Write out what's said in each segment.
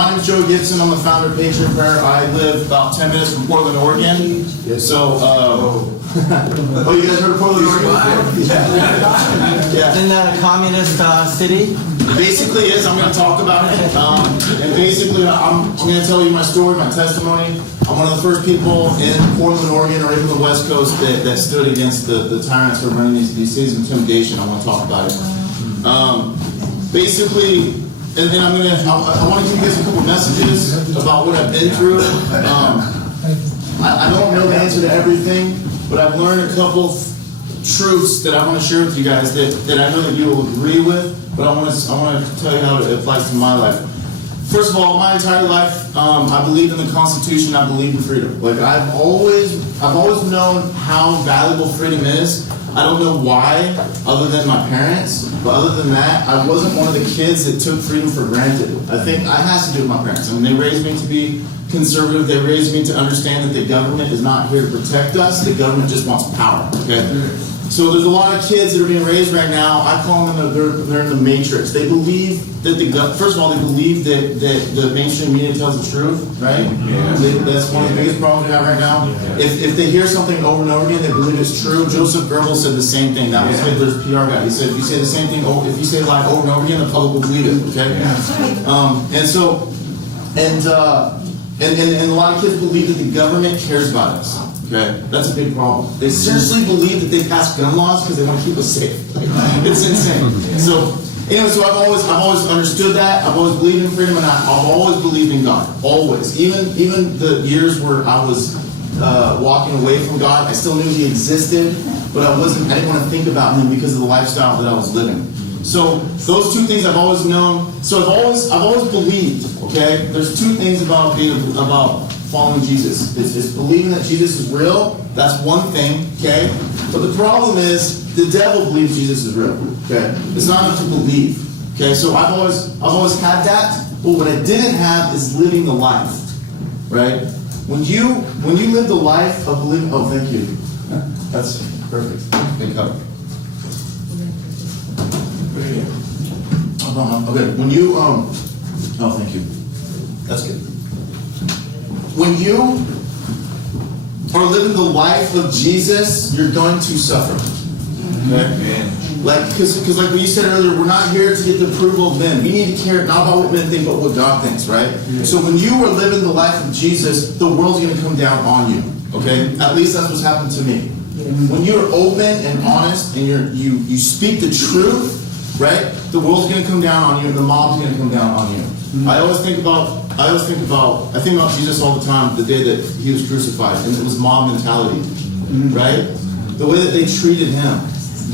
My name is Joey Gibson. I'm the founder of Patriot. I live about 10 minutes from Portland, Oregon. So, oh, you guys heard of Portland, Oregon? Yeah. Isn't that a communist city? It basically is. I'm going to talk about it. And basically, I'm going to tell you my story, my testimony. I'm one of the first people in Portland, Oregon, or even the West Coast that stood against the tyrants who are running these cities of intimidation. I want to talk about it. Basically, and I want to give you guys a couple messages about what I've been through. I don't know the answer to everything, but I've learned a couple truths that I want to share with you guys that I know that you will agree with, but I want to tell you how it applies to my life. First of all, my entire life, I believed in the Constitution. I believed in freedom. Like I've always known how valuable freedom is. I don't know why, other than my parents, but other than that, I wasn't one of the kids that took freedom for granted. I think I had to do with my parents. I mean, they raised me to be conservative. They raised me to understand that the government is not here to protect us. The government just wants power, okay? So there's a lot of kids that are being raised right now. I call them, they're in the matrix. They believe that first of all, they believe that the mainstream media tells the truth, right? Yeah. That's one of the biggest problems we have right now. Yeah. If they hear something over and over again, they believe it's true. Joseph Goebbels said the same thing. That was Hitler's PR guy. He said, if you say the same thing, if you say a lie over and over again, the public will believe it, okay? And a lot of kids believe that the government cares about us. Okay, that's a big problem. They seriously believe that they passed gun laws because they want to keep us safe. Like, it's insane. So, anyway, so I've always understood that. I've always believed in freedom, and I've always believed in God. Always, even the years where I was walking away from God, I still knew He existed, but I didn't want to think about Him because of the lifestyle that I was living. So those two things I've always known. So I've always believed. Okay, there's two things about following Jesus. It's believing that Jesus is real. That's one thing, okay? But the problem is the devil believes Jesus is real. Okay? It's not enough to believe. Okay, so I've always had that, but what I didn't have is living the life. Right? When you live the life of believing, oh thank you. That's perfect. Big hug. Okay, when you oh thank you. That's good. When you are living the life of Jesus, you're going to suffer. Okay? Like, because like what you said earlier, we're not here to get the approval of men. We need to care not about what men think, but what God thinks, right? Yeah. So when you are living the life of Jesus, the world's going to come down on you. Okay? At least that's what's happened to me. When you're open and honest and you speak the truth, right? The world's going to come down on you and the mob's going to come down on you. I think about Jesus all the time, the day that He was crucified, and it was mob mentality, right? The way that they treated Him,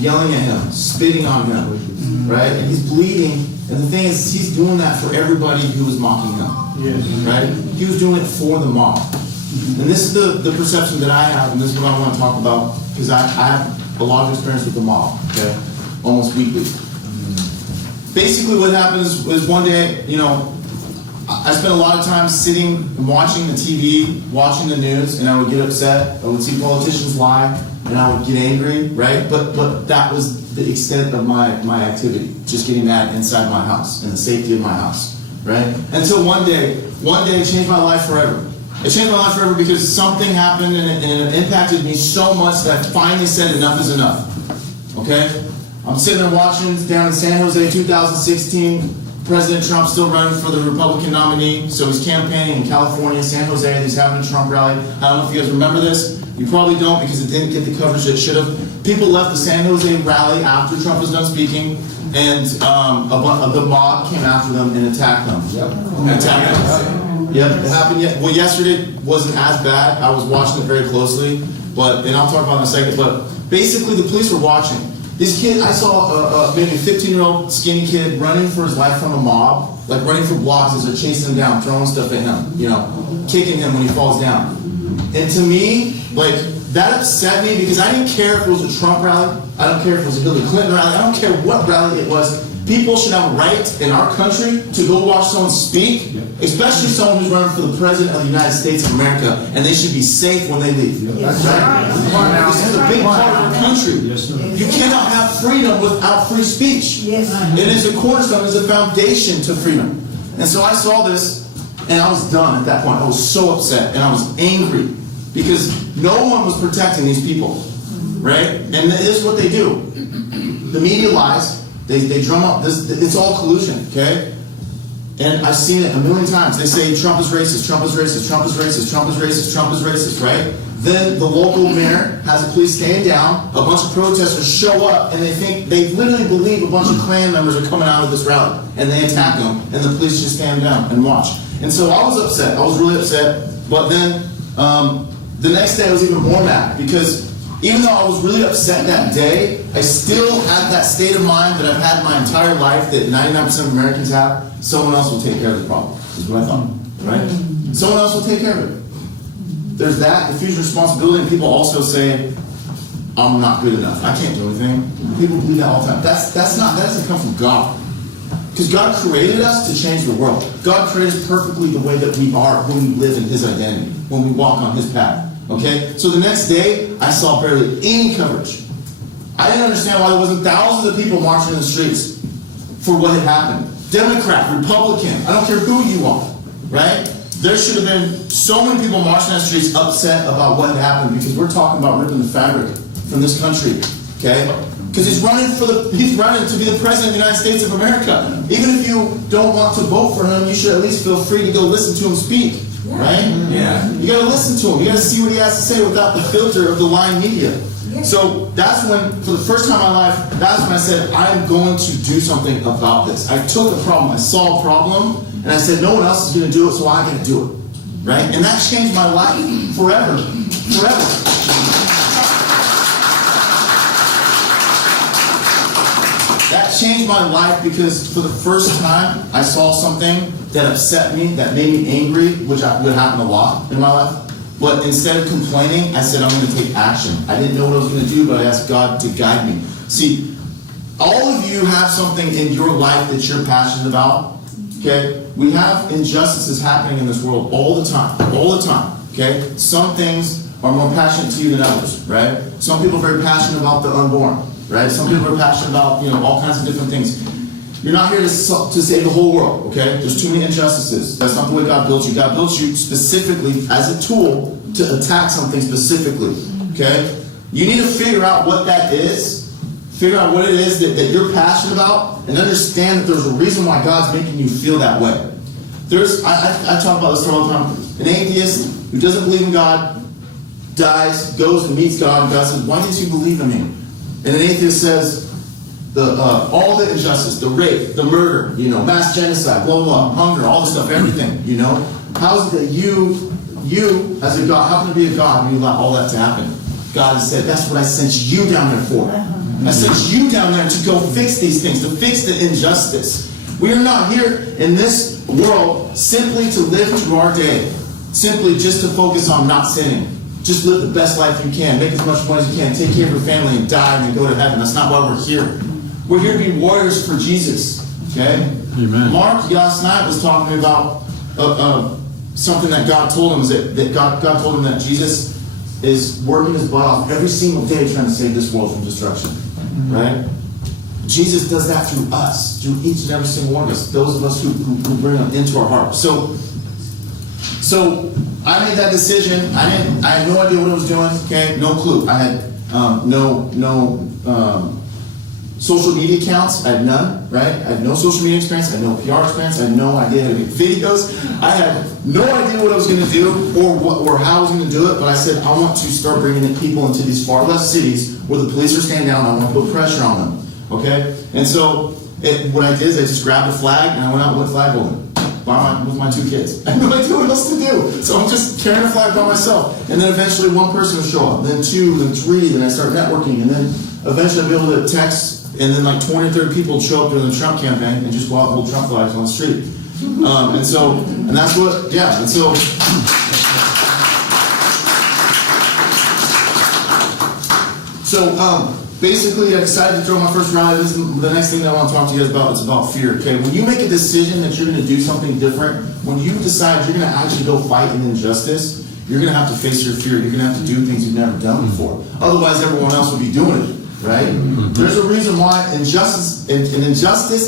yelling at Him, spitting on Him, right? And He's bleeding, and the thing is, He's doing that for everybody who was mocking Him, right? He was doing it for the mob. And this is the perception that I have, and this is what I want to talk about, because I have a lot of experience with the mob, okay? Almost weekly. Basically what happens is one day, I spent a lot of time sitting and watching the TV, watching the news, and I would get upset. I would see politicians lie, and I would get angry, right? But that was the extent of my activity, just getting mad inside my house, in the safety of my house, right? Until one day it changed my life forever. It changed my life forever because something happened and it impacted me so much that I finally said enough is enough, okay? I'm sitting there watching down in San Jose, 2016. President Trump still running for the Republican nominee, so he's campaigning in California, San Jose, and he's having a Trump rally. I don't know if you guys remember this. You probably don't because it didn't get the coverage that it should have. People left the San Jose rally after Trump was done speaking, and the mob came after them and attacked them. Yep, it happened. Well, yesterday wasn't as bad. I was watching it very closely, and I'll talk about it in a second. But basically, the police were watching. This kid, I saw maybe a 15-year-old skinny kid running for his life from a mob, like running for blocks as they're chasing him down, throwing stuff at him, kicking him when he falls down. And to me, like, that upset me because I didn't care if it was a Trump rally, I don't care if it was a Hillary Clinton rally, I don't care what rally it was. People should have a right in our country to go watch someone speak, especially someone who's running for the President of the United States of America, and they should be safe when they leave. That's right. This is a big part of our country. You cannot have freedom without free speech. It is a cornerstone, it is a foundation to freedom. And so I saw this, And I was done at that point. I was so upset and I was angry because no one was protecting these people, right? And this is what they do. The media lies. They drum up this. It's all collusion, okay? And I've seen it a million times. They say Trump is racist, Trump is racist, Trump is racist, Trump is racist, Trump is racist, right? Then the local mayor has the police stand down, a bunch of protesters show up, and they literally believe a bunch of Klan members are coming out of this rally, and they attack them, and the police just stand down and watch. And so I was upset. I was really upset. But then the next day I was even more mad because even though I was really upset that day, I still had that state of mind that I've had my entire life that 99% of Americans have. Someone else will take care of the problem, is what I thought, right? Someone else will take care of it. There's that, diffusion of responsibility, and people also say, I'm not good enough. I can't do anything. People believe that all the time. That doesn't come from God. Because God created us to change the world. God created us perfectly the way that we are when we live in His identity, when we walk on His path. Okay? So the next day, I saw barely any coverage. I didn't understand why there wasn't thousands of people marching in the streets for what had happened. Democrat, Republican, I don't care who you are, right? There should have been so many people marching in the streets upset about what had happened because we're talking about ripping the fabric from this country, okay? Because he's running to be the president of the United States of America. Even if you don't want to vote for him, you should at least feel free to go listen to him speak, right? Yeah. You got to listen to him. You got to see what he has to say without the filter of the lying media. So that's when, for the first time in my life, that's when I said, I'm going to do something about this. I took a problem, I saw a problem, and I said, no one else is going to do it, so I'm going to do it. Right? And that changed my life forever. Forever. That changed my life because for the first time, I saw something that upset me, that made me angry, which would happen a lot in my life. But instead of complaining, I said, I'm going to take action. I didn't know what I was going to do, but I asked God to guide me. See, all of you have something in your life that you're passionate about, okay? We have injustices happening in this world all the time, okay? Some things are more passionate to you than others, right? Some people are very passionate about the unborn, right? Some people are passionate about, all kinds of different things. You're not here to save the whole world, okay? There's too many injustices. That's not the way God built you. God built you specifically as a tool to attack something specifically, okay? You need to figure out what that is. Figure out what it is that you're passionate about and understand that there's a reason why God's making you feel that way. I talk about this all the time. An atheist who doesn't believe in God dies, goes and meets God, and God says, why didn't you believe in me? And an atheist says, all the injustice, the rape, the murder, mass genocide, blah, blah, blah, hunger, all this stuff, everything, How is it that you as a God, how can you be a God when you allow all that to happen? God has said, that's what I sent you down there for. I sent you down there to go fix these things, to fix the injustice. We are not here in this world simply to live through our day, simply just to focus on not sinning. Just live the best life you can, make as much money as you can, take care of your family and die and go to heaven. That's not why we're here. We're here to be warriors for Jesus, okay? Amen. Mark last night was talking about something that God told him, that God told him that Jesus is working his butt off every single day trying to save this world from destruction, right? Jesus does that through us, through each and every single one of us, those of us who bring him into our heart. So I made that decision. I had no idea what I was doing, okay? No clue. I had no social media accounts, I had none, right? I had no social media experience, I had no PR experience, I had no idea how to make videos. I had no idea what I was going to do or how I was going to do it, but I said, I want to start bringing in people into these far left cities where the police are standing down, and I want to put pressure on them, okay? And so what I did is I just grabbed a flag and I went out and went flag holding with my 2 kids. I had no idea what else to do. So I'm just carrying a flag by myself. And then eventually one person would show up, then 2, then 3, then I start networking, and then eventually I'd be able to text. And then like 20 or 30 people would show up during the Trump campaign and just go out and hold Trump flags on the street. And that's what, yeah. And so basically I decided to throw my first rally. This is the next thing that I want to talk to you guys about. It's about fear, okay? When you make a decision that you're going to do something different, when you decide you're going to actually go fight an injustice, you're going to have to face your fear. You're going to have to do things you've never done before. Otherwise, everyone else would be doing it. Right? There's a reason why injustice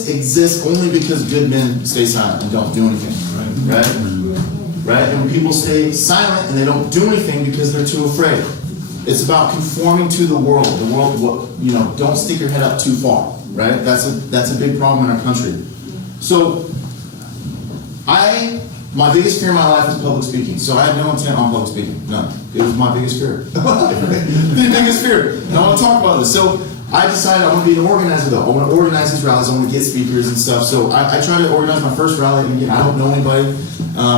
exists only because good men stay silent and don't do anything. Right? right? And when people stay silent and they don't do anything because they're too afraid. It's about conforming to the world. The world, don't stick your head up too far, right? That's a big problem in our country. So, my biggest fear in my life is public speaking. So I had no intent on public speaking. None. It was my biggest fear. The biggest fear. And I want to talk about this. So I decided I want to be an organizer though. I want to organize these rallies. I want to get speakers and stuff. So I tried to organize my first rally. And again, I don't know anybody.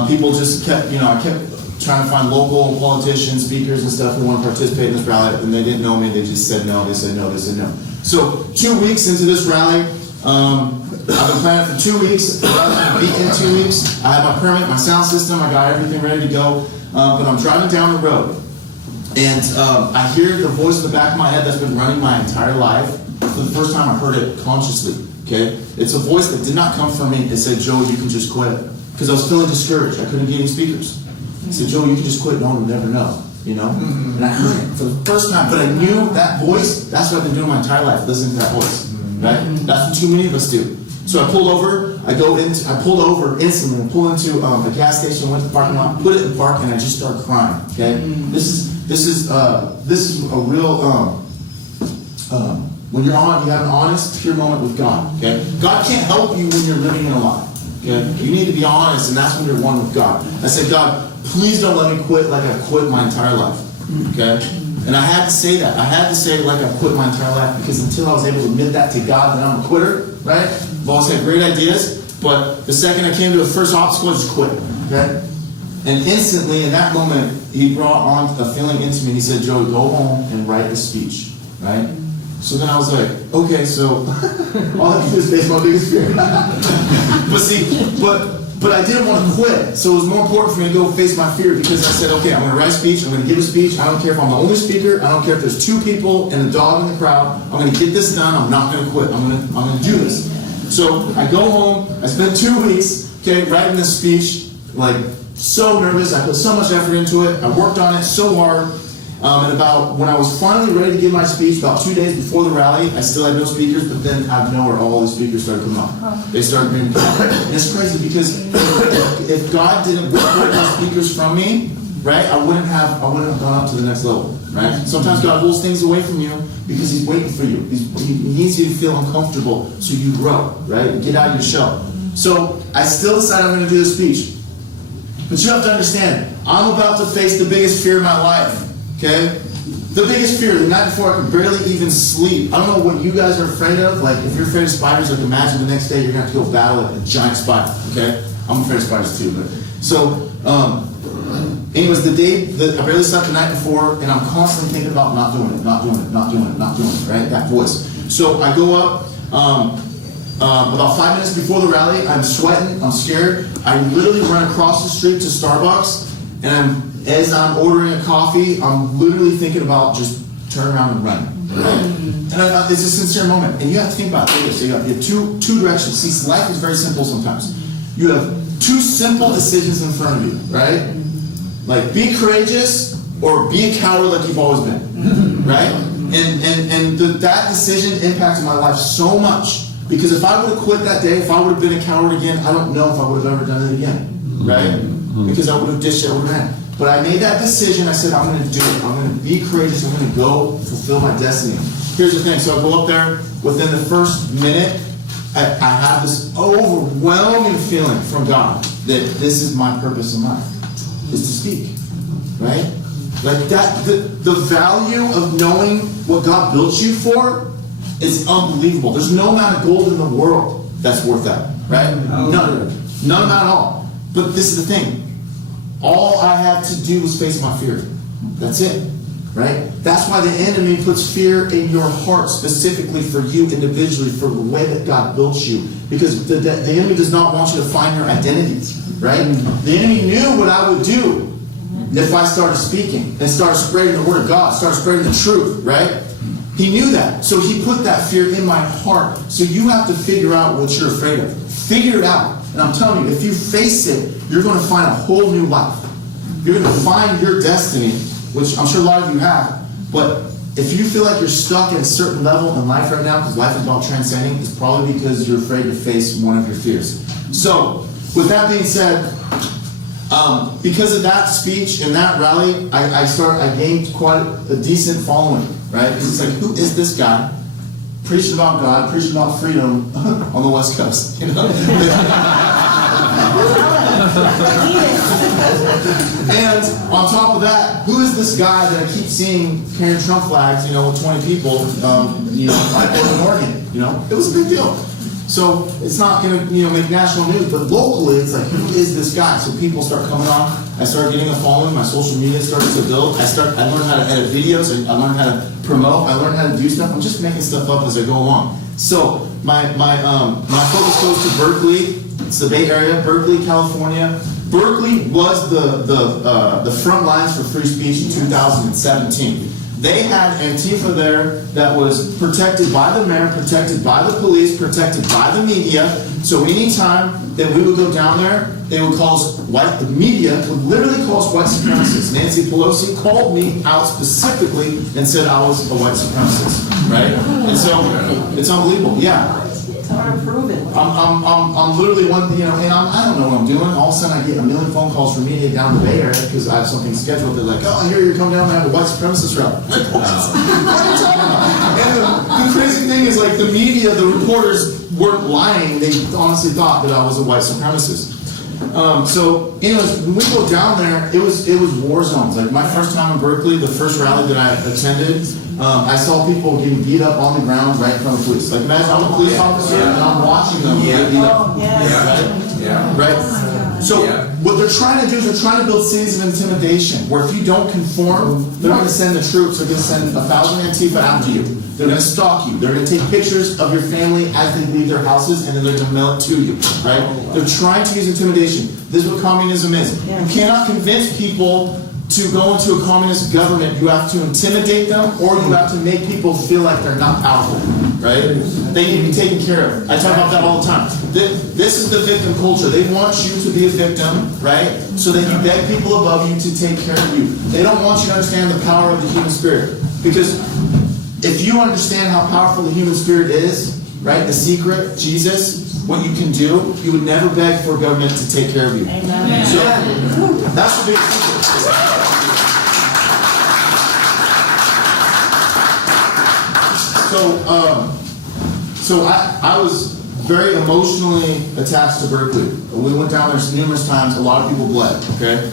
People just kept, I kept trying to find local politicians, speakers and stuff who want to participate in this rally. And they didn't know me. They just said no. They said no. They said no. So 2 weeks into this rally, I've been planning for 2 weeks. The rally's going to be in 2 weeks. I have my permit, my sound system. I got everything ready to go. But I'm driving down the road. And I hear the voice in the back of my head that's been running my entire life. For the first time I heard it consciously, okay? It's a voice that did not come from me. It said, Joe, you can just quit. Because I was feeling discouraged. I couldn't get any speakers. It said, Joe, you can just quit. No one would never know, And I heard it for the first time. But I knew that voice. That's what I've been doing my entire life, listening to that voice, right? That's what too many of us do. So I pulled over. I pulled over instantly. I pulled into a gas station, went to the parking lot, put it in park, and I just started crying, okay? This is a real, when you have an honest, pure moment with God, okay? God can't help you when you're living in a lie, okay? You need to be honest, and that's when you're one with God. I said, God, please don't let me quit like I quit my entire life, okay? And I had to say that. I had to say it like I quit my entire life, because until I was able to admit that to God that I'm a quitter, right? I've always had great ideas, but the second I came to the first obstacle, I just quit, okay? And instantly, in that moment, he brought on a feeling into me. He said, Joe, go home and write a speech, right? So then I was like, okay, so all I have to do is face my biggest fear. But I didn't want to quit. So it was more important for me to go face my fear, because I said, okay, I'm going to write a speech. I'm going to give a speech. I don't care if I'm the only speaker. I don't care if there's 2 people and a dog in the crowd. I'm going to get this done. I'm not going to quit. I'm going to do this. So I go home. I spend 2 weeks, writing this speech, so nervous. I put so much effort into it. I worked on it so hard. And when I was finally ready to give my speech, about 2 days before the rally, I still had no speakers, but then out of nowhere, all the speakers started coming up. They started being and it's crazy, because if God didn't withhold my speakers from me, right, I wouldn't have gone up to the next level, right? Sometimes God holds things away from you because He's waiting for you. He needs you to feel uncomfortable so you grow, right? Get out of your shell. So I still decided I'm going to do this speech. But you have to understand, I'm about to face the biggest fear of my life, okay? The biggest fear, the night before I could barely even sleep. I don't know what you guys are afraid of. Like, if you're afraid of spiders, imagine the next day you're going to have to go battle a giant spider, okay? I'm afraid of spiders too, but... So, anyways, the day that I barely slept the night before, and I'm constantly thinking about not doing it, right? That voice. So I go up, about 5 minutes before the rally, I'm sweating, I'm scared. I literally run across the street to Starbucks, and as I'm ordering a coffee, I'm literally thinking about just turning around and running. Right? And it's a sincere moment. And you have to think about this. You have two directions. See, life is very simple sometimes. You have 2 simple decisions in front of you, right? Like, be courageous or be a coward like you've always been, right? And that decision impacted my life so much. Because if I would have quit that day, if I would have been a coward again, I don't know if I would have ever done it again, right? Because I would have dished it, I would have ran. But I made that decision. I said, I'm going to do it. I'm going to be courageous. I'm going to go fulfill my destiny. Here's the thing. So I go up there. Within the first minute, I have this overwhelming feeling from God that this is my purpose in life, is to speak, right? Like that, the value of knowing what God built you for is unbelievable. There's no amount of gold in the world that's worth that, right? None amount at all. But this is the thing. All I had to do was face my fear. That's it, right? That's why the enemy puts fear in your heart specifically for you individually, for the way that God built you. Because the enemy does not want you to find your identities, right? The enemy knew what I would do if I started speaking and started spreading the word of God, started spreading the truth, right? He knew that. So he put that fear in my heart. So you have to figure out what you're afraid of. Figure it out. And I'm telling you, if you face it, you're going to find a whole new life. You're going to find your destiny, which I'm sure a lot of you have. But if you feel like you're stuck at a certain level in life right now, because life is about transcending, it's probably because you're afraid to face one of your fears. So, with that being said, Because of that speech and that rally, I gained quite a decent following, right? Because it's like, who is this guy preaching about God, preaching about freedom on the West Coast? You know? And on top of that, who is this guy that I keep seeing carrying Trump flags, you know, with 20 people, like in Oregon, you know? It was a big deal. So it's not going to, make national news, but locally, it's like, who is this guy? So people start coming on. I started getting a following. My social media started to build. I learned how to edit videos. I learned how to promote. I learned how to do stuff. I'm just making stuff up as I go along. So my focus goes to Berkeley. It's the Bay Area, Berkeley, California. Berkeley was the front lines for free speech in 2017. They had Antifa there that was protected by the mayor, protected by the police, protected by the media. So anytime that we would go down there, they would call us the media would literally call us white supremacists. Nancy Pelosi called me out specifically and said I was a white supremacist, right? And so it's unbelievable. Yeah. I'm literally and I don't know what I'm doing. All of a sudden I get a million phone calls from media down the Bay Area because I have something scheduled. They're like, oh, I hear you're coming down to have a white supremacist rally. Like, what? What are you talking about? And the crazy thing is, like, the media, the reporters weren't lying. They honestly thought that I was a white supremacist. So, anyways, when we go down there, it was war zones. Like, my first time in Berkeley, the first rally that I attended, I saw people getting beat up on the ground right in front of the police. Like, imagine I'm a police officer and I'm watching them get beat up. Right? So what they're trying to do is they're trying to build cities of intimidation, where if you don't conform, they're going to send the troops. They're going to send 1,000 Antifa after you. They're going to stalk you. They're going to take pictures of your family as they leave their houses, and then they're going to mail it to you. Right? They're trying to use intimidation. This is what communism is. You cannot convince people to go into a communist government. You have to intimidate them, or you have to make people feel like they're not powerful, right? They need to be taken care of. I talk about that all the time. This is the victim culture. They want you to be a victim, right? So that you beg people above you to take care of you. They don't want you to understand the power of the human spirit. Because if you understand how powerful the human spirit is, right, the secret, Jesus, what you can do, you would never beg for government to take care of you. Amen. So that's the big secret. So I was very emotionally attached to Berkeley. We went down there numerous times. A lot of people bled. Okay.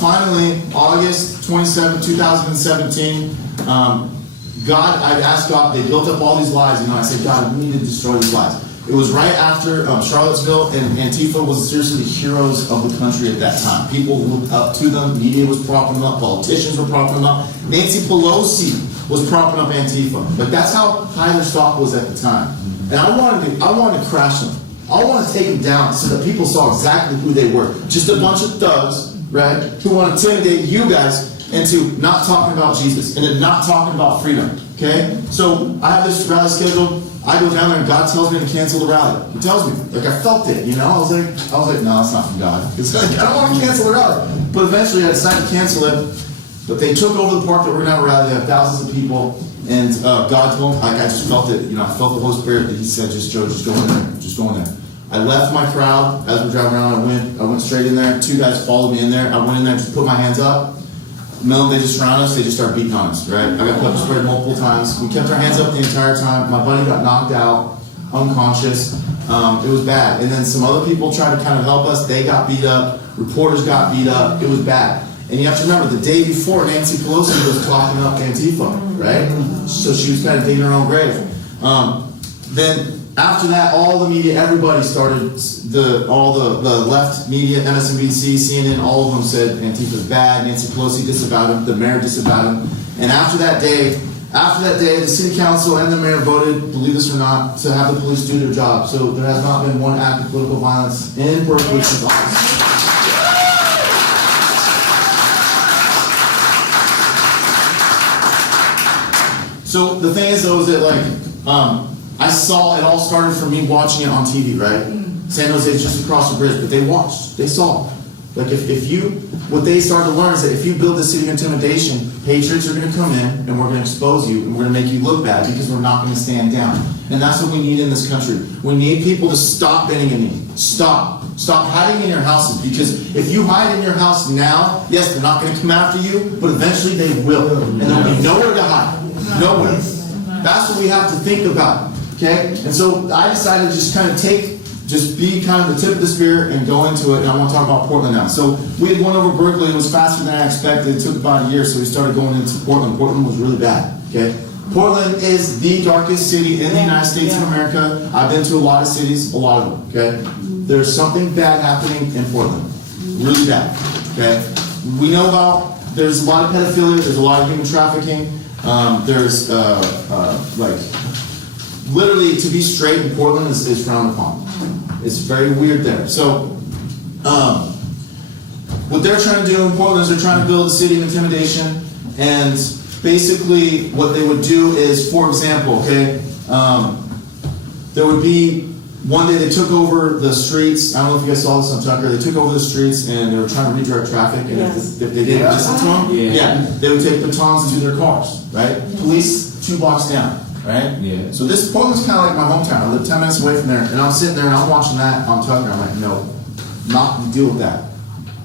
Finally, August 27, 2017. I asked God. They built up all these lies. I said, God, we need to destroy these lies. It was right after Charlottesville, and Antifa was seriously the heroes of the country at that time. People looked up to them. Media was propping them up. Politicians were propping them up. Nancy Pelosi was propping up Antifa. But that's how high their stock was at the time. And I wanted to crash them. I wanted to take them down so that people saw exactly who they were. Just a bunch of thugs, right, who want to intimidate you guys into not talking about Jesus and then not talking about freedom. Okay? So I have this rally scheduled. I go down there and God tells me to cancel the rally. He tells me. Like, I felt it, I was like, no, it's not from God. It's like, I don't want to cancel the rally. But eventually I decided to cancel it. But they took over the park that we're going to have a rally. They have thousands of people. And God told me, I just felt it. I felt the Holy Spirit that He said, just Joe, just go in there. Just go in there. I left my crowd. As we're driving around, I went straight in there. 2 guys followed me in there. I went in there, just put my hands up. They just surround us. They just start beating on us, right? I got pepper sprayed multiple times. We kept our hands up the entire time. My buddy got knocked out, unconscious. It was bad. And then some other people tried to kind of help us. They got beat up. Reporters got beat up. It was bad. And you have to remember, the day before, Nancy Pelosi was talking up Antifa, right? So she was kind of digging her own grave. Then after that, all the media, everybody started, all the left media, MSNBC, CNN, all of them said Antifa's bad. Nancy Pelosi disavowed him. The mayor disavowed him. And after that day, the city council and the mayor voted, believe this or not, to have the police do their job. So there has not been one act of political violence in Berkeley since August. So the thing is, though, is that I saw it all started from me watching it on TV, right? San Jose is just across the bridge, but they watched, they saw. Like what they started to learn is that if you build the city of intimidation, patriots are going to come in and we're going to expose you and we're going to make you look bad because we're not going to stand down. And that's what we need in this country. We need people to stop bending a knee. Stop hiding in your houses, because if you hide in your house now, yes, they're not going to come after you, but eventually they will. And there'll be nowhere to hide. Nowhere. That's what we have to think about. Okay? And so I decided to just kind of be kind of the tip of the spear and go into it, and I want to talk about Portland now. So we had gone over Berkeley. It was faster than I expected. It took about a year, so we started going into Portland. Portland was really bad, okay? Portland is the darkest city in the United States of America. I've been to a lot of cities, a lot of them, okay? There's something bad happening in Portland, really bad, okay? We know there's a lot of pedophilia, there's a lot of human trafficking, there's literally to be straight in Portland is frowned upon. It's very weird there. So, what they're trying to do in Portland is they're trying to build a city of intimidation, and basically what they would do is, for example, okay, there would be, one day they took over the streets. I don't know if you guys saw this on Tucker. They took over the streets and they were trying to redirect traffic, and if they didn't listen to them, they would take batons to their cars, right? Police 2 blocks down. Right? Yeah. So Portland's kind of like my hometown. I live 10 minutes away from there, and I'm sitting there and I'm watching that on Tucker. I'm like, no, not going to deal with that.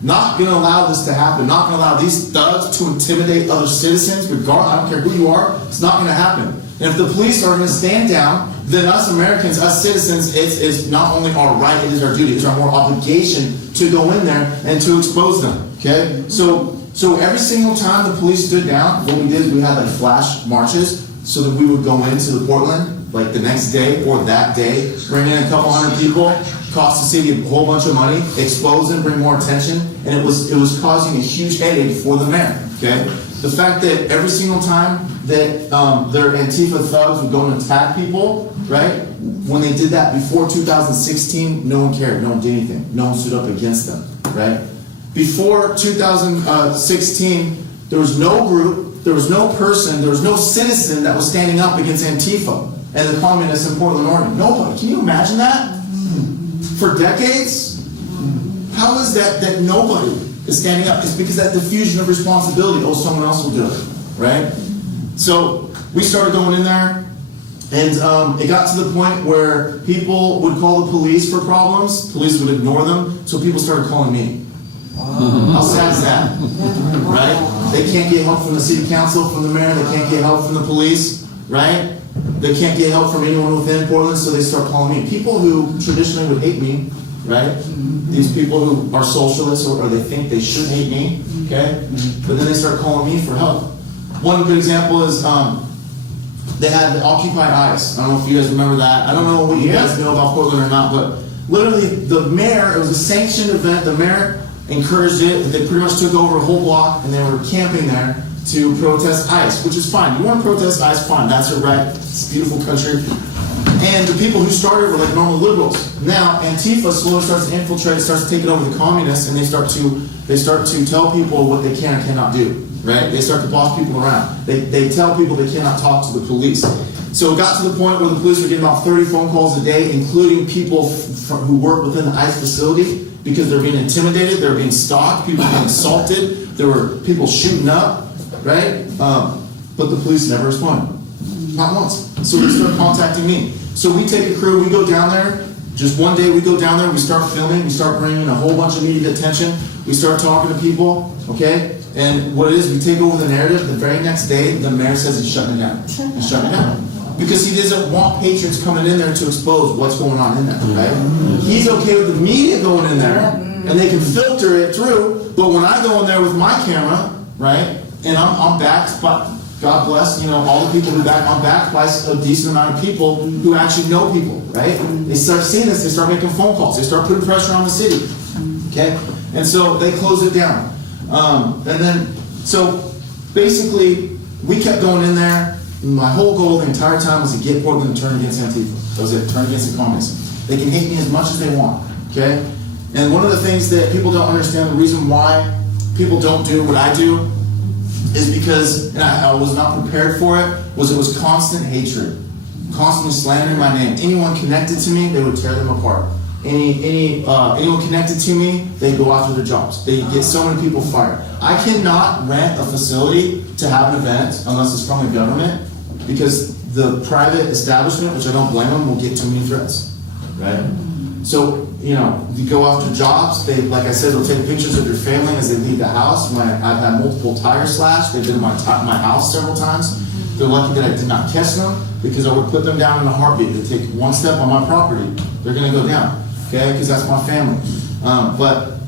Not going to allow this to happen. Not going to allow these thugs to intimidate other citizens, regardless. I don't care who you are. It's not going to happen. And if the police are going to stand down, then us Americans, us citizens, it's not only our right, it is our duty. It's our moral obligation to go in there and to expose them. Okay? So every single time the police stood down, what we did is we had like flash marches, so that we would go into the Portland, like the next day or that day, bring in a couple hundred people, cost the city a whole bunch of money, expose them, bring more attention, and it was causing a huge headache for the mayor. Okay, the fact that every single time that their antifa thugs would go and attack people, right? When they did that before 2016, no one cared, no one did anything, no one stood up against them, right? Before 2016, there was no group. There was no person, there was no citizen that was standing up against Antifa and the communists in Portland, Oregon. Nobody. Can you imagine that? For decades? How is that nobody is standing up? It's because that diffusion of responsibility, someone else will do it, right? So we started going in there, and it got to the point where people would call the police for problems. Police would ignore them, so people started calling me. How sad is that? Right? They can't get help from the city council, from the mayor, they can't get help from the police, right? They can't get help from anyone within Portland, so they start calling me. People who traditionally would hate me, right? These people who are socialists or they think they should hate me, okay? But then they start calling me for help. One good example is they had the Occupy ICE. I don't know if you guys remember that. I don't know what you guys know about Portland or not, but literally the mayor, it was a sanctioned event, the mayor encouraged it. They pretty much took over a whole block and they were camping there to protest ICE, which is fine. You want to protest ICE, fine. That's your right. It's a beautiful country. And the people who started were like normal liberals. Now Antifa slowly starts to infiltrate, starts taking over the communists, and they start to tell people what they can and cannot do. Right? They start to boss people around. They tell people they cannot talk to the police. So it got to the point where the police were getting about 30 phone calls a day, including people who work within the ICE facility, because they're being intimidated, they're being stalked, people being assaulted, there were people shooting up, right? But the police never responded. Not once. So they start contacting me. So we take a crew, we go down there, just one day we go down there, we start filming, we start bringing a whole bunch of media attention, we start talking to people, okay? And what it is, we take over the narrative. The very next day, the mayor says he's shutting it down. He's shutting it down. Because he doesn't want patriots coming in there to expose what's going on in there, right? He's okay with the media going in there, and they can filter it through. But when I go in there with my camera, right, and I'm backed by, God bless, all the people who back, I'm backed by a decent amount of people who actually know people, right? They start seeing this, they start making phone calls, they start putting pressure on the city, okay? And so they close it down. So basically, we kept going in there. My whole goal the entire time was to get Portland to turn against Antifa. That was it, turn against the communists. They can hate me as much as they want, okay? And one of the things that people don't understand, the reason why people don't do what I do, is because, and I was not prepared for it, was constant hatred. Constantly slandering my name. Anyone connected to me, they would tear them apart. anyone connected to me, they go after their jobs. They get so many people fired. I cannot rent a facility to have an event unless it's from the government, because the private establishment, which I don't blame them, will get too many threats, right? So, you go after jobs. They, like I said, they'll take pictures of your family as they leave the house. I've had multiple tires slashed. They've been in my house several times. They're lucky that I did not catch them, because I would put them down in a heartbeat. They take one step on my property, they're going to go down, okay? Because that's my family.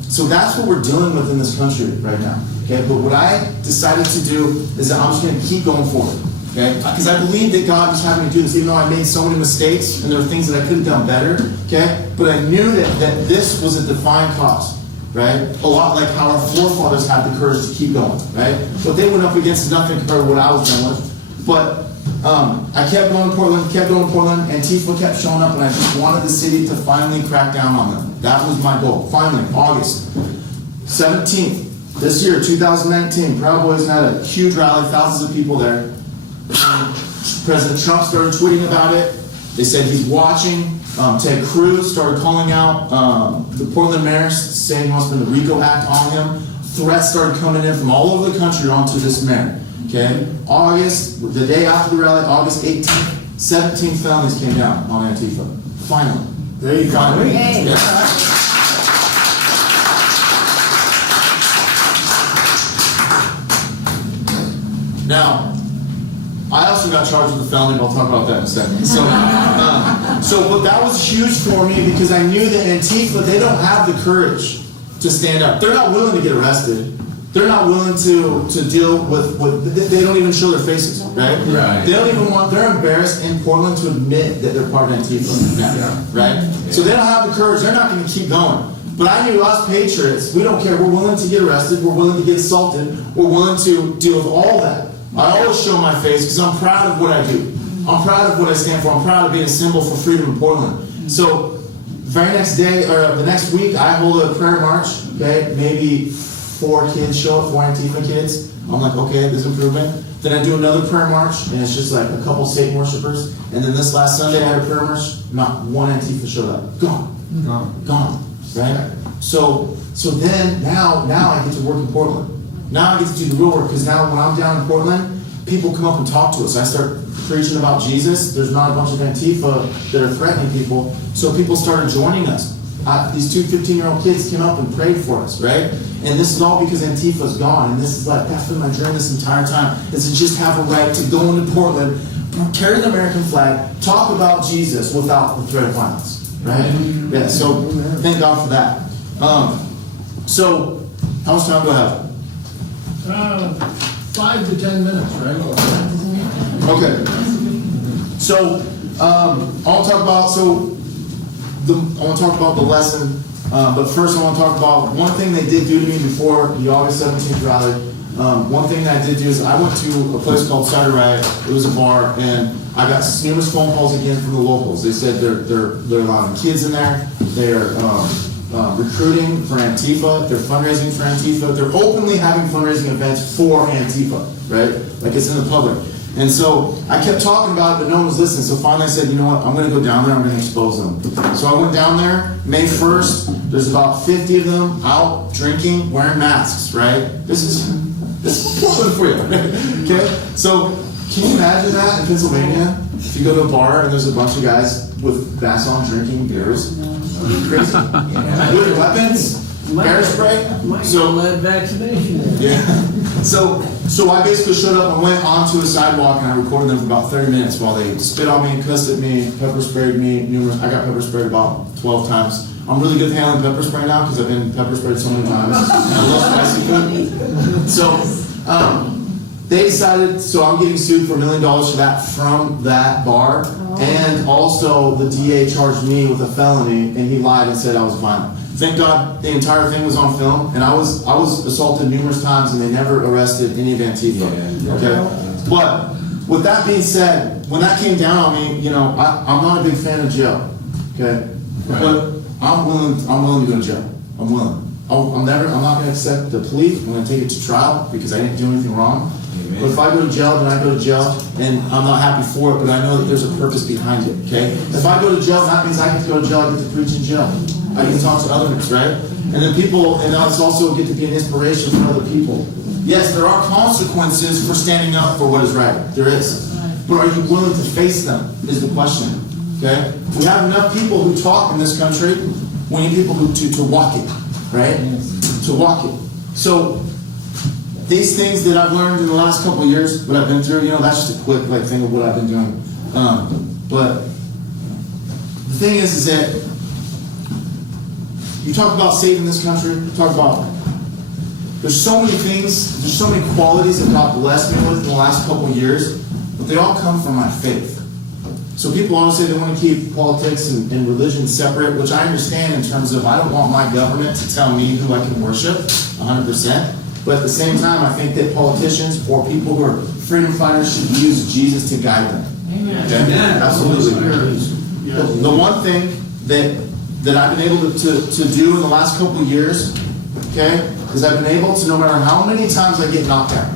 So that's what we're dealing with in this country right now, okay? But what I decided to do is that I'm just going to keep going forward. Okay? Because I believe that God was having me do this, even though I made so many mistakes and there were things that I could have done better. Okay? But I knew that this was a defined cause. Right? A lot like how our forefathers had the courage to keep going. Right? What they went up against is nothing compared to what I was dealing with. But I kept going to Portland, Antifa kept showing up, and I just wanted the city to finally crack down on them. That was my goal. Finally, August 17th, this year, 2019, Proud Boys had a huge rally, thousands of people there. President Trump started tweeting about it. They said he's watching. Ted Cruz started calling out the Portland mayor, saying he wants to put the RICO Act on him. Threats started coming in from all over the country onto this mayor. Okay? August, the day after the rally, August 18th, 17 felonies came down on Antifa. Finally. There you go. Hey. Now, I also got charged with a felony, but I'll talk about that in a second. But that was huge for me, because I knew that Antifa, they don't have the courage to stand up. They're not willing to get arrested. They're not willing to deal with they don't even show their faces, right? Right. They don't even they're embarrassed in Portland to admit that they're part of Antifa now, right? So they don't have the courage, they're not going to keep going. But I knew us Patriots, we don't care. We're willing to get arrested, we're willing to get assaulted, we're willing to deal with all that. I always show my face because I'm proud of what I do. I'm proud of what I stand for. I'm proud of being a symbol for freedom in Portland. So, very next day, or the next week, I hold a prayer march. Okay, maybe 4 kids show up, 4 Antifa kids. I'm like, okay, there's improvement. Then I do another prayer march, and it's just like a couple Satan worshipers. And then this last Sunday, I had a prayer march. Not one Antifa showed up. Gone. Right? So then now I get to work in Portland. Now I get to do the real work, because now when I'm down in Portland, people come up and talk to us. I start preaching about Jesus. There's not a bunch of Antifa that are threatening people. So people started joining us. These 2 15-year-old kids came up and prayed for us, right? And this is all because Antifa's gone. And this is like, that's been my dream this entire time, is to just have a right to go into Portland, carry the American flag, talk about Jesus without the threat of violence, right? Yeah, so thank God for that. So, how much time do I have? 5 to 10 minutes, right? Okay. So I want to talk about the lesson, but first I want to talk about one thing they did do to me before the August 17th rally. One thing that I did do is I went to a place called Cider Riot. It was a bar, and I got numerous phone calls again from the locals. They said they're allowing kids in there. They're recruiting for Antifa. They're fundraising for Antifa. They're openly having fundraising events for Antifa, right? Like it's in the public. And so I kept talking about it, but no one was listening. So finally I said, you know what? I'm going to go down there. I'm going to expose them. So I went down there May 1st. There's about 50 of them out drinking, wearing masks, right? This is Portland for you. Okay? So can you imagine that in Pennsylvania? If you go to a bar and there's a bunch of guys with masks on drinking beers. Crazy. With weapons, bear spray. So lead vaccination. Yeah. So I basically showed up and went onto a sidewalk, and I recorded them for about 30 minutes while they spit on me, cussed at me, pepper sprayed me I got pepper sprayed about 12 times. I'm really good at handling pepper spray now because I've been pepper sprayed so many times. And I love spicy food. So they decided, so I'm getting sued for $1 million for that from that bar. And also the DA charged me with a felony, and he lied and said I was violent. Thank God the entire thing was on film, and I was assaulted numerous times, and they never arrested any of Antifa. Okay, but with that being said, when that came down on me, I'm not a big fan of jail. Okay, but I'm willing to go to jail. I'm willing. I'm not going to accept the plea. I'm going to take it to trial because I didn't do anything wrong. But if I go to jail, then I go to jail, and I'm not happy for it, but I know that there's a purpose behind it, okay? If I go to jail, that means I get to go to jail, I get to preach in jail. I get to talk to others, right? And then people, and us also get to be an inspiration for other people. Yes, there are consequences for standing up for what is right. There is. But are you willing to face them, is the question, okay? We have enough people who talk in this country. We need people who to walk it, right? To walk it. So, these things that I've learned in the last couple of years, what I've been through, that's just a quick thing of what I've been doing. But the thing is that you talk about saving this country, you talk about, there's so many things, there's so many qualities that God blessed me with in the last couple of years, but they all come from my faith. So people always say they want to keep politics and religion separate, which I understand in terms of I don't want my government to tell me who I can worship, 100%. But at the same time, I think that politicians or people who are freedom fighters should use Jesus to guide them. Amen. Okay? Amen. Absolutely. The one thing that I've been able to do in the last couple of years, okay, is I've been able to, no matter how many times I get knocked out,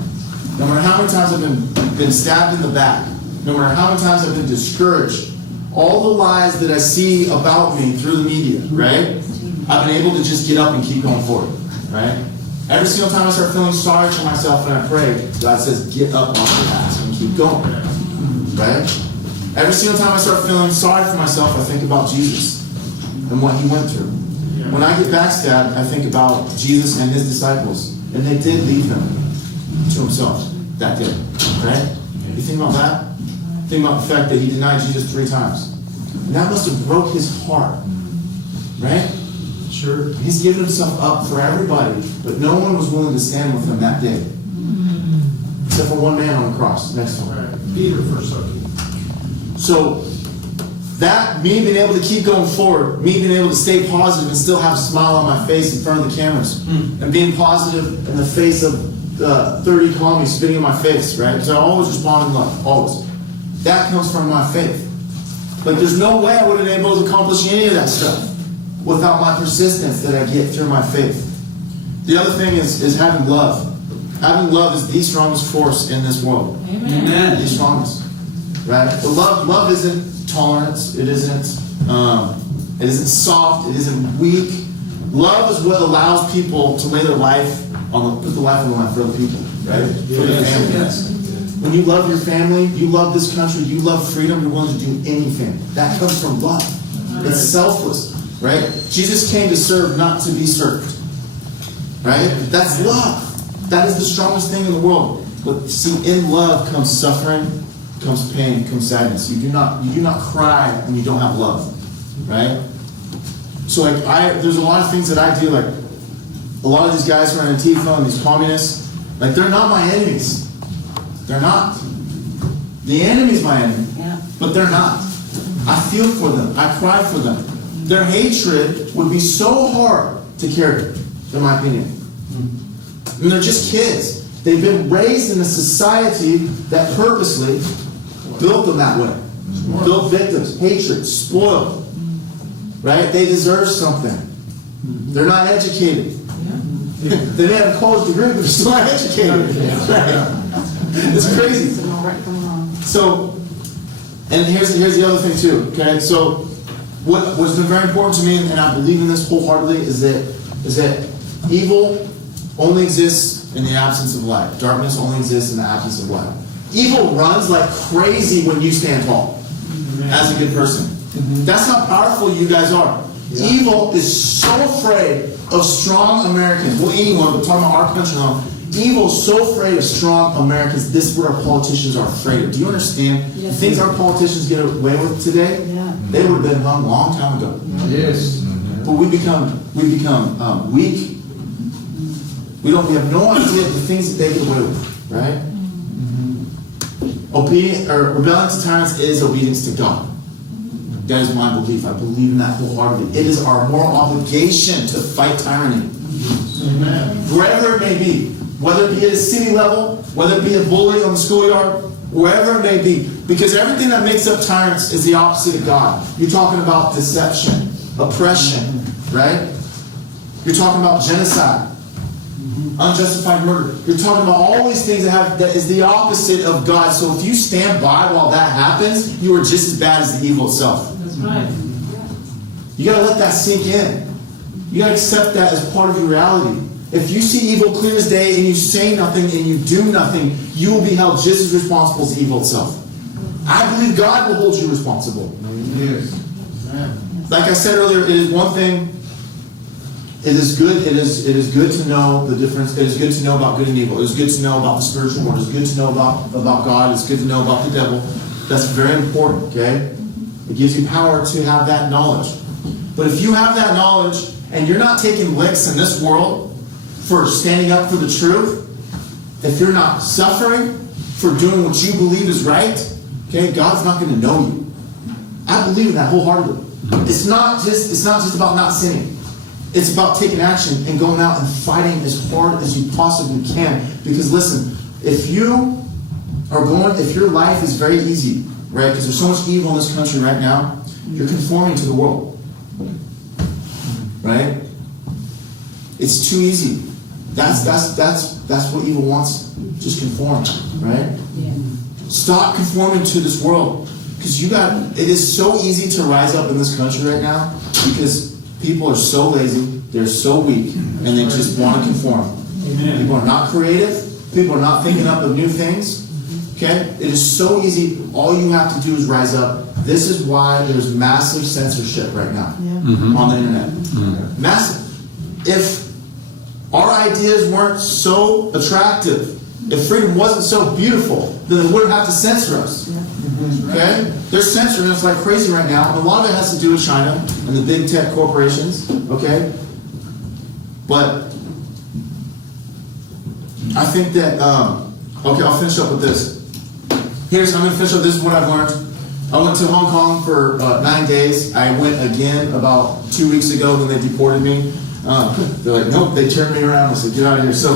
no matter how many times I've been stabbed in the back, no matter how many times I've been discouraged, all the lies that I see about me through the media, right, I've been able to just get up and keep going forward, right? Every single time I start feeling sorry for myself and I pray, God says, get up off your ass and keep going. Right? Every single time I start feeling sorry for myself, I think about Jesus and what he went through. When I get backstabbed, I think about Jesus and his disciples. And they did leave him to himself that day. Right? You think about that? Think about the fact that he denied Jesus 3 times. And that must have broke his heart. Right? Sure. He's given himself up for everybody, but no one was willing to stand with him that day. Except for one man on the cross next to him. Right. Peter for something. So, that, me being able to keep going forward, me being able to stay positive and still have a smile on my face in front of the cameras, and being positive in the face of 30 calling me, spitting in my face, right? Because I always respond in love, always. That comes from my faith. Like, there's no way I would have been able to accomplish any of that stuff without my persistence that I get through my faith. The other thing is having love. Having love is the strongest force in this world. Amen. The strongest. Right? But love isn't tolerance. It isn't soft. It isn't weak. Love is what allows people to lay their life put the life on the line for other people. Right? For their family. Yes. When you love your family, you love this country, you love freedom, you're willing to do anything. That comes from love. It's selfless. Right? Jesus came to serve, not to be served. Right? That's love. That is the strongest thing in the world. But see, in love comes suffering, comes pain, comes sadness. You do not cry when you don't have love. Right? So there's a lot of things that I do, like a lot of these guys who are antifa and these communists, like they're not my enemies. They're not. The enemy's my enemy. Yeah. But they're not. I feel for them. I cry for them. Their hatred would be so hard to carry, in my opinion. And they're just kids. They've been raised in a society that purposely built them that way. Built victims, hatred, spoiled. Right? They deserve something. They're not educated. They may have a college degree, but they're still not educated. Right? It's crazy. So, and here's the other thing too. Okay, so what's been very important to me, and I believe in this wholeheartedly, is that evil only exists in the absence of light. Darkness only exists in the absence of light. Evil runs like crazy when you stand tall as a good person. That's how powerful you guys are. Yeah. Evil is so afraid of strong Americans. Well, anyone, but talking about our country now. Evil is so afraid of strong Americans. This is what our politicians are afraid of. Do you understand? Yes. The things our politicians get away with today, they would have been hung a long time ago. Yes. But we become weak. We have no idea the things that they get away with, right? Rebellion to tyrants is obedience to God. That is my belief. I believe in that wholeheartedly. It is our moral obligation to fight tyranny. Amen. Wherever it may be. Whether it be at a city level, whether it be a bully on the schoolyard, wherever it may be. Because everything that makes up tyrants is the opposite of God. You're talking about deception, oppression, right? You're talking about genocide. Unjustified murder. You're talking about all these things that is the opposite of God. So if you stand by while that happens, you are just as bad as the evil itself. That's right. You got to let that sink in. You got to accept that as part of your reality. If you see evil clear as day and you say nothing and you do nothing, you will be held just as responsible as evil itself. I believe God will hold you responsible. Yes. Like I said earlier, it is one thing. It is good. It is good to know the difference. It is good to know about good and evil. It is good to know about the spiritual world. It is good to know about God. It's good to know about the devil. That's very important. Okay, it gives you power to have that knowledge. But if you have that knowledge and you're not taking licks in this world for standing up for the truth, if you're not suffering for doing what you believe is right, okay, God's not going to know you. I believe in that wholeheartedly. It's not just about not sinning. It's about taking action and going out and fighting as hard as you possibly can. Because listen, if your life is very easy, right? Because there's so much evil in this country right now, you're conforming to the world. Right? It's too easy. That's what evil wants. Just conform, right? Yeah. Stop conforming to this world. Because it is so easy to rise up in this country right now because people are so lazy, they're so weak, and they just want to conform. Amen. People are not creative. People are not thinking up of new things. Okay? It is so easy. All you have to do is rise up. This is why there's massive censorship right now on the internet. Massive. If our ideas weren't so attractive, if freedom wasn't so beautiful, then they wouldn't have to censor us. Okay? They're censoring us like crazy right now. And a lot of it has to do with China and the big tech corporations. Okay? But I think that, okay, I'll finish up with this. I'm going to finish up. This is what I've learned. I went to Hong Kong for 9 days. I went again about 2 weeks ago when they deported me. They're like, nope, they turned me around. I said, get out of here. So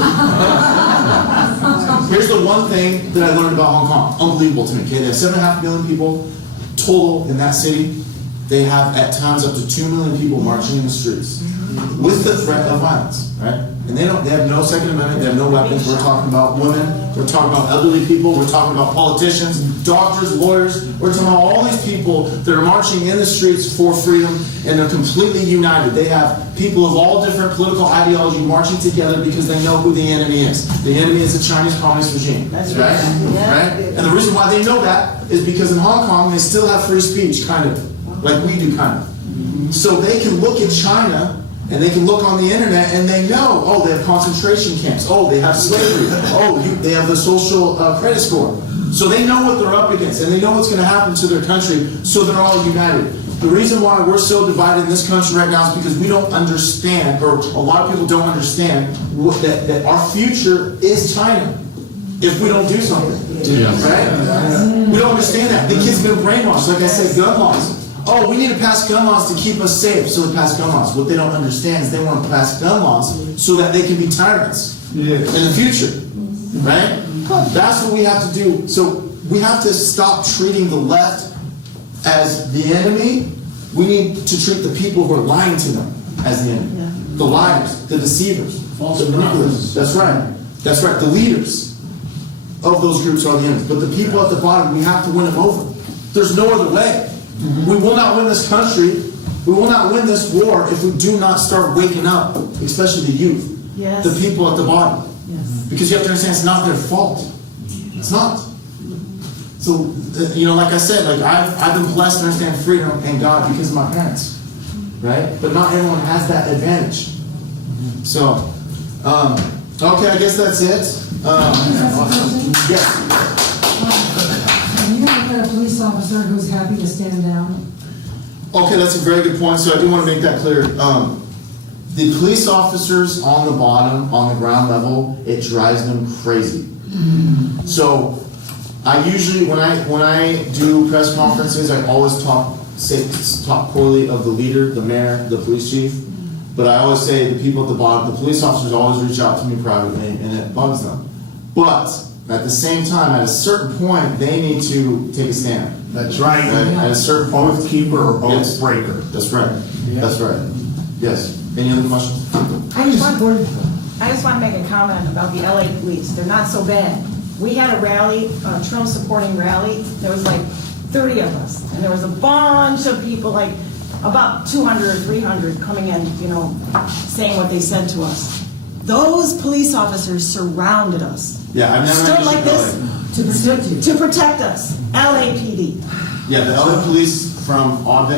here's the one thing that I learned about Hong Kong. Unbelievable to me. Okay, they have 7.5 million people total in that city. They have at times up to 2 million people marching in the streets with the threat of violence, right? And they have no Second Amendment, they have no weapons. We're talking about women, we're talking about elderly people, we're talking about politicians, doctors, lawyers. We're talking about all these people that are marching in the streets for freedom, and they're completely united. They have people of all different political ideology marching together because they know who the enemy is. The enemy is the Chinese Communist regime. That's right. Right? And the reason why they know that is because in Hong Kong they still have free speech, kind of, like we do, kind of. So they can look at China and they can look on the internet and they know, oh, they have concentration camps. Oh, they have slavery. Oh, they have the social credit score. So they know what they're up against and they know what's going to happen to their country. So they're all united. The reason why we're so divided in this country right now is because we don't understand, or a lot of people don't understand, that our future is China if we don't do something. Right? We don't understand that. The kids have been brainwashed. Like I said, gun laws. Oh, we need to pass gun laws to keep us safe, so they pass gun laws. What they don't understand is they want to pass gun laws so that they can be tyrants in the future. Right? That's what we have to do. So we have to stop treating the left as the enemy. We need to treat the people who are lying to them as the enemy. The liars, the deceivers, the manipulators. That's right. That's right. The leaders of those groups are the enemies. But the people at the bottom, we have to win them over. There's no other way. We will not win this country. We will not win this war if we do not start waking up, especially the youth, the people at the bottom. Because you have to understand, it's not their fault. It's not. So, like I said, like I've been blessed to understand freedom and God because of my parents, right? But not everyone has that advantage. So, okay, I guess that's it. Yes. You never met a police officer who's happy to stand down? Okay, that's a very good point. So I do want to make that clear. The police officers on the bottom, on the ground level, it drives them crazy. So I usually, when I do press conferences, I always talk poorly of the leader, the mayor, the police chief. But I always say the people at the bottom, the police officers always reach out to me privately, and it bugs them. But at the same time, at a certain point, they need to take a stand. That's right. At a certain point. Oath keeper or oath breaker. That's right. That's right. Yes. Any other questions? I I just want to make a comment about the LA police. They're not so bad. We had a rally, a Trump supporting rally. There was like 30 of us. And there was a bunch of people, like about 200 or 300 coming in, you know, saying what they said to us. Those police officers surrounded us. Yeah, I've never Stood actually like this To protect you. to protect us. LAPD. Yeah, the LA police from I've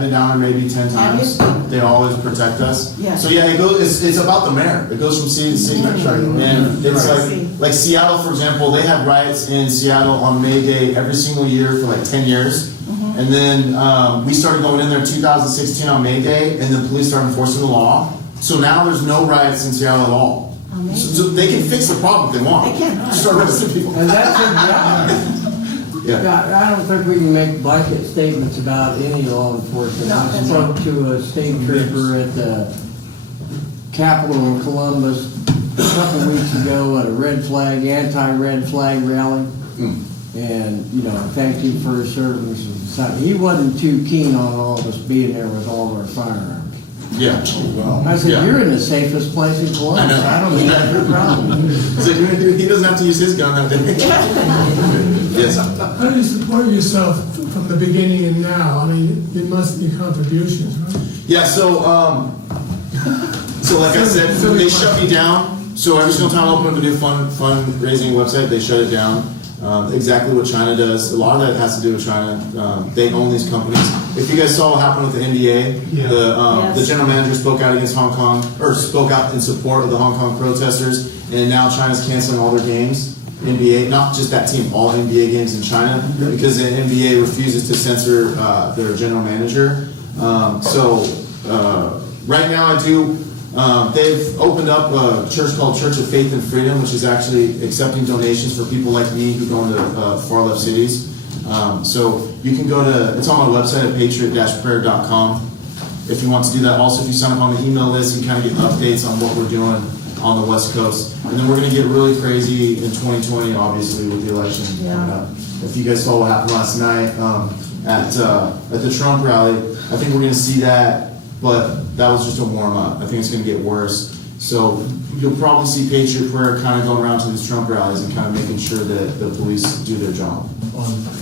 been down there maybe 10 times. Have you? They always protect us. Yeah. So yeah, it goes. It's about the mayor. It goes from city to city, and it's like Seattle, for example. They had riots in Seattle on May Day every single year for like 10 years, and then we started going in there in 2016 on May Day, and the police started enforcing the law. So now there's no riots in Seattle at all. So they can fix the problem if they want. They can. Just start arresting people. And that's their job. Yeah. I don't think we can make blanket statements about any law enforcement. No, I that's spoke to a state trooper at the Capitol in Columbus a couple weeks ago at a red flag, anti-red flag rally. And, you know, thanked him for his service. He wasn't too keen on all of us being there with all of our firearms. Yeah. I said, Yeah. you're in the safest place in Columbus. I know. I don't think that's your problem. So he doesn't have to use his gun that day. Yes. How do you support yourself from the beginning and now? I mean, it must be contributions, right? Yeah, so like I said, they shut me down. So every single time I open up a new fundraising website, they shut it down. Exactly what China does. A lot of that has to do with China. They own these companies. If you guys saw what happened with the NBA, the general manager spoke out against Hong Kong, or spoke out in support of the Hong Kong protesters, and now China's canceling all their games. NBA, not just that team, all NBA games in China, because the NBA refuses to censor their general manager. Right now I do, they've opened up a church called Church of Faith and Freedom, which is actually accepting donations for people like me who go into far left cities. So you can go to, it's on my website at patriot-prayer.com if you want to do that. Also, if you sign up on the email list, you kind of get updates on what we're doing on the West Coast. And then we're going to get really crazy in 2020, obviously, with the election coming up. If you guys saw what happened last night at the Trump rally, I think we're going to see that, but that was just a warm-up. I think it's going to get worse. So you'll probably see Patriot Prayer kind of going around to these Trump rallies and kind of making sure that the police do their job.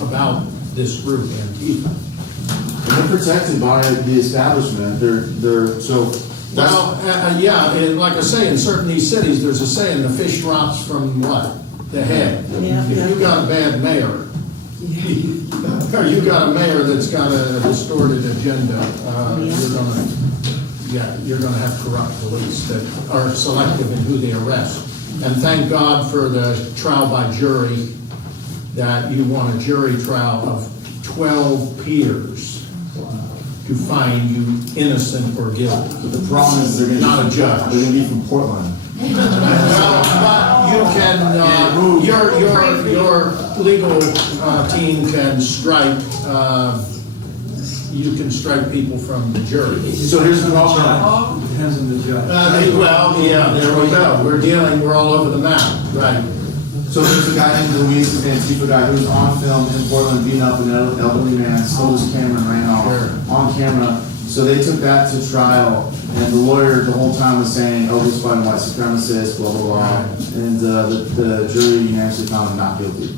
About this group, Antifa. And they're protected by the establishment. They're so. Well, yeah, and like I say, in certain these cities, there's a saying, the fish rots from what? The head. Yeah. If you got a bad mayor, or you got a mayor that's got a distorted agenda, you're gonna have corrupt police that are selective in who they arrest. And thank God for the trial by jury, that you want a jury trial of 12 peers to find you innocent or guilty. But the problem is they're going to Not a judge. They're going to be from Portland. Well, but you can, your legal team can strike, you can strike people from the jury. So here's the problem. Depends on the judge. Well, yeah, there we go. We're all over the map, right? So there's a guy named Luis, an Antifa guy, who was on film in Portland beating up an elderly man, stole his camera and ran off on camera. So they took that to trial, and the lawyer the whole time was saying, oh, he's fighting white supremacists, blah, blah, blah. And the jury unanimously found him not guilty.